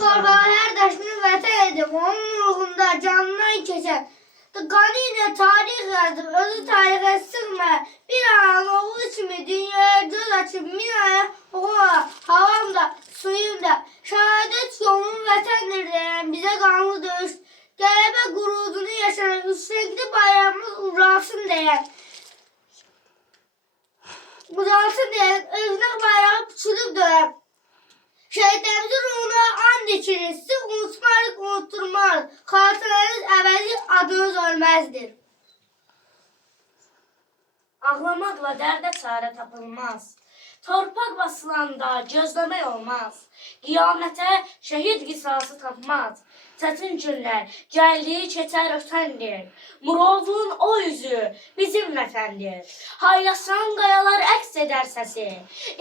Torbağa her daşını vətən edib, onun ruhunda canından keçər. Qanı ilə tarix yazıb, özü tarixə sığma. Bir anın oğlu kimi dünyaya göz açıb, min aya oğula, havam da, suyum da. Şəhadət yolun vətəndir deyən, bizə qanlı döyüş. Qələbə qurudunu yaşarıq, üstünkli bayrağımız uğrasın deyən. Uzansın deyən, özünə bayrağı puçulub döyən. Şəhidlərimizin ruhuna and içirir, sizi unutmarıq, unutturmarıq. Xatirəniz əbədi, adınız ölməzdir. Ağlamaqla dərdə çarə tapılmaz. Torpaq basılanda gözləmək olmaz. Qiyamətə şəhid qisası tapmaz. Çətin günlər gəldiyi keçər ötəndir. Murovun o üzü bizim vətəndir. Haylasan qayalar əks edər səsi.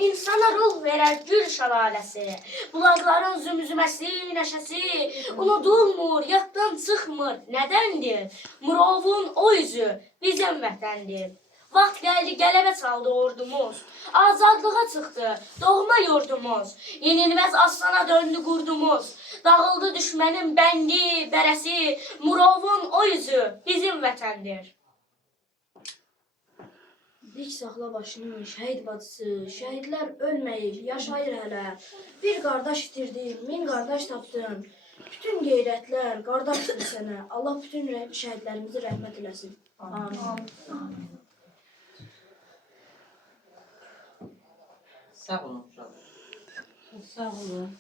İnsana ruh verər gül şəlaləsi. Bulaqların zümzüməsi, nəşəsi unudulmur, yaddan çıxmır. Nədəndir? Murovun o üzü bizim vətəndir. Vaxt gəldi, qələbə çaldı ordumuz. Azadlığa çıxdı doğma yurdumuz. Yenilməz aslana döndü qurdumuz. Dağıldı düşmənin bəndi, bərəsi. Murovun o yüzü bizim vətəndir. Dik saxla başını, şəhid bacısı. Şəhidlər ölməyir, yaşayır hələ. Bir qardaş itirdim, min qardaş tapdım. Bütün qeyrətlər qardaşdır sənə. Allah bütün şəhidlərimizi rəhmət eləsin. Amin. Sağ olun uşaqlar. Sağ olun.